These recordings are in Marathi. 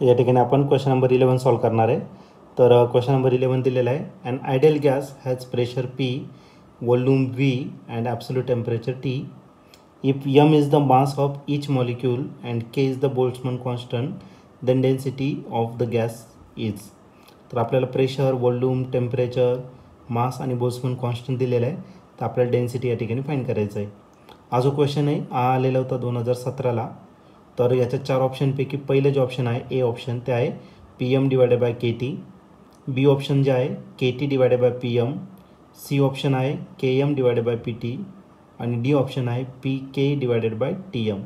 तर या ठिकाणी आपण क्वेश्चन नंबर 11 सॉल्व करणार आहे. तर क्वेश्चन नंबर 11 दिलेला आहे. An ideal gas has pressure P, volume V and absolute temperature T. If m is the mass of each molecule and k is the Boltzmann constant, then density of the gas is. तर आपल्याला प्रेशर, वॉल्यूम, टेम्परेचर, मास आणि बोल्ट्झमन कॉन्स्टंट दिलेलं आहे. तर आपल्याला डेन्सिटी या ठिकाणी फाईंड करायचं आहे. हा जो क्वेश्चन आहे हा आलेला होता 2017ला. तर याच्या 4 ऑप्शनपैकी पहिले जे ऑप्शन आहे ए ऑप्शन ते आहे PM divided by KT. B option जे आहे KT divided by PM. C option आहे KM डिवायडेड बाय PT आणि डी ऑप्शन आहे PK डिवायडेड बाय TM.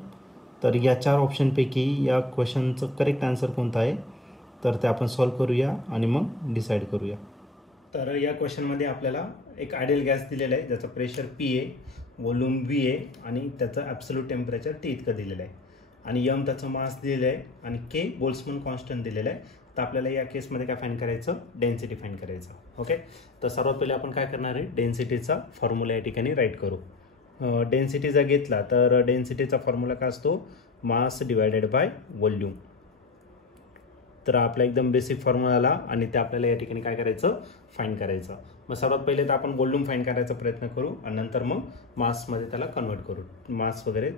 तर या 4 ऑप्शनपैकी या क्वेश्चनचं करेक्ट आन्सर कोणता आहे तर ते आपण सॉल्व करूया आणि मग डिसाईड करूया. तर या क्वेश्चनमध्ये आपल्याला एक आयडियल गॅस दिलेला आहे ज्याचं प्रेशर P आहे, वॉल्यूम V आहे आणि त्याचं ॲब्सोल्यूट टेम्परेचर T इतकं दिलेलं आहे आणि M त्याचं मास दिलेलं आहे आणि K बोल्ट्झमन कॉन्स्टंट दिलेलं आहे. तर आपल्याला या केसमध्ये काय फाईंड करायचं, डेन्सिटी फाईंड करायचं. ओके, तर सर्वात पहिले आपण काय करणार आहे, डेन्सिटीचा फॉर्म्युला या ठिकाणी राईट करू. डेन्सिटी जर घेतला तर डेन्सिटीचा फॉर्म्युला काय असतो, मास डिवायडेड बाय वॉल्यूम. तर आपला एकदम बेसिक फॉर्म्युला आला आणि ते आपल्याला या ठिकाणी काय करायचं, फाईंड करायचं. मग सर्वात पहिले तर आपण वॉल्यूम फाईंड करायचा प्रयत्न करू आणि नंतर मग मासमध्ये त्याला कन्वर्ट करू, मास वगैरे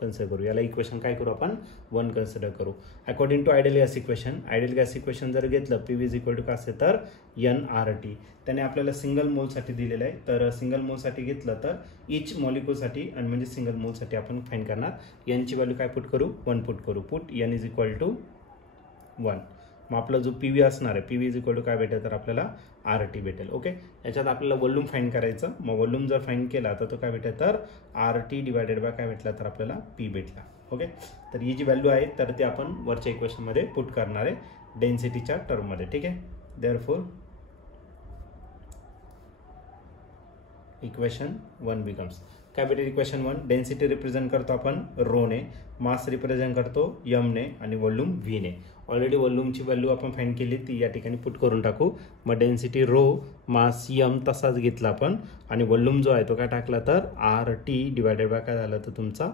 कन्सिडर करू. याला इक्वेशन काय करू आपण 1 कन्सिडर करू. According to ideal gas equation, ideal gas equation जर घेतलं PV इज इक्वल टू काय असेल तर NRT. त्याने आपल्याला सिंगल मोलसाठी दिलेलं आहे. तर सिंगल मोलसाठी घेतलं तर इच मॉलिक्यूलसाठी आणि म्हणजे सिंगल मोलसाठी आपण फाईंड करणार. N ची व्हॅल्यू काय पुट करू, 1 पुट करू. Put N is equal to 1. मग आपला जो PV असणार आहे PV इज इक्वल टू काय भेटेल तर आपल्याला RT भेटेल. ओके, याच्यात आपल्याला वॉल्यूम फाईंड करायचं. मग वॉल्यूम जर फाईंड केला तर तो काय भेटेल तर RT डिवायडेड बाय काय भेटला तर आपल्याला P भेटला. ओके, तर ही जी व्हॅल्यू आहे तर ते आपण वरच्या इक्वेशनमध्ये पुट करणार आहे डेन्सिटीच्या टर्ममध्ये. ठीक आहे, देअरफॉर इक्वेशन 1 बिकम्स काय भेटेल. इक्वेशन 1, डेन्सिटी रिप्रेझेंट करतो आपण रोने, मास रिप्रेझेंट करतो M ने आणि वॉल्यूम V ने. ऑलरेडी वॉल्यूमची व्हॅल्यू आपण फाईंड केली ती या ठिकाणी पुट करून टाकू. मग डेन्सिटी रो, मास M तसाच घेतला आपण आणि वॉल्यूम जो आहे तो काय टाकला तर RT डिवायडेड बाय काय झाला तर तुमचा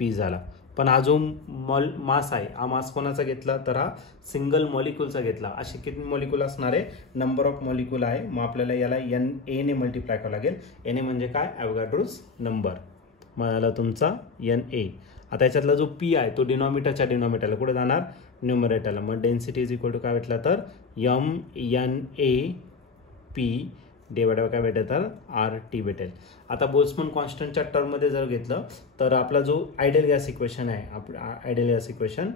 P झाला. पण हा जो मास आहे हा मास कोणाचा घेतला तर हा सिंगल मॉलिक्यूलचा घेतला. असे किती मॉलिक्यूल असणार आहे, नंबर ऑफ मॉलिक्यूल आहे. मग आपल्याला याला NA ने मल्टिप्लाय करावं लागेल. NA म्हणजे काय, ॲव्होगाड्रोज नंबर. मग याला तुमचा NA. आता याच्यातला जो P आहे तो डिनॉमिनेटरच्या डिनॉमिनेटरला कुठे जाणार, न्यूमरेटरला. मग डेन्सिटी इज इक्वल टू काय भेटला तर MNAP डिवाइड बाय काय भेटेल तर RT भेटेल. आता बोल्ट्झमन कॉन्स्टंटच्या टर्ममध्ये जर घेतलं तर आपला जो आयडियल गॅस इक्वेशन आहे, आयडियल गॅस इक्वेशन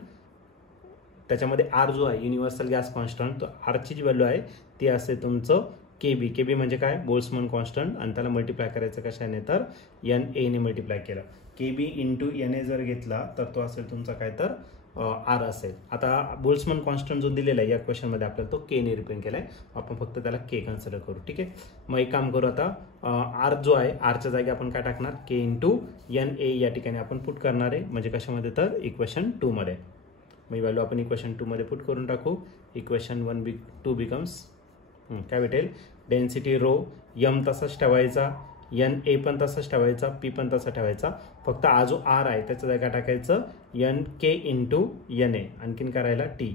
त्याच्यामध्ये R जो आहे युनिव्हर्सल गॅस कॉन्स्टंट, तो Rची जी व्हॅल्यू आहे ती असते तुमचं KB म्हणजे काय, बोल्ट्झमन कॉन्स्टंट आणि त्याला मल्टिप्लाय करायचं कशाने तर NA ने मल्टिप्लाय केलं. KB इंटू NA जर घेतला तर तो असेल तुमचा काय तर R असेल. आता बोल्ट्झमन कॉन्स्टंट जो दिलेला आहे या क्वेश्चनमध्ये आपल्याला तो K ने रिप्रेझेंट केला आहे. आपण फक्त त्याला K कन्सिडर करू. ठीक आहे, मग एक काम करू, आता R जो आहे Rच्या जागी आपण काय टाकणार K इंटू NA या ठिकाणी आपण पुट करणार आहे. म्हणजे कशामध्ये तर इक्वेशन 2 मध्ये. मग ही व्हॅल्यू आपण इक्वेशन 2 मध्ये पुट करून टाकू. इक्वेशन 2 बिकम्स काय भेटेल, डेन्सिटी रो M तसाच ठेवायचा, NA पण तसाच ठेवायचा, P पण तसा ठेवायचा. फक्त हा जो R आहे त्याच्या जागा टाकायचं NK इंटू NA, आणखीन करायला T.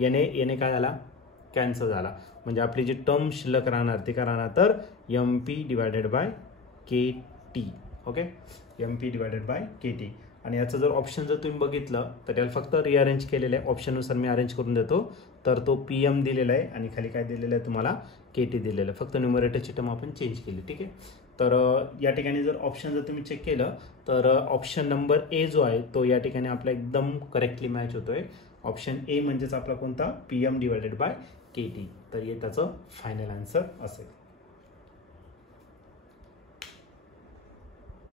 NA काय झाला, कॅन्सल झाला. म्हणजे आपली जी टर्म शिल्लक राहणार ती काय राहणार तर MP divided by KT. Okay, MP divided by KT. आणि याचं जर ऑप्शन जर तुम्ही बघितलं तर त्याला फक्त रिअरेंज केलेलं आहे. ऑप्शननुसार मी अरेंज करून देतो. तर तो PM दिलेला आहे आणि खाली काय दिलेलं आहे तुम्हाला KT दिलेलं आहे. फक्त न्यूमरेटरची टर्म आपण चेंज केली. ठीक आहे, तर या ठिकाणी जर ऑप्शन जर तुम्ही चेक केलं तर ऑप्शन नंबर A जो आहे तो या ठिकाणी आपला एकदम करेक्टली मॅच होतोय. ऑप्शन A म्हणजेच आपला कोणता PM डिवायडेड बाय KT. तर हे त्याचं फायनल आन्सर असेल.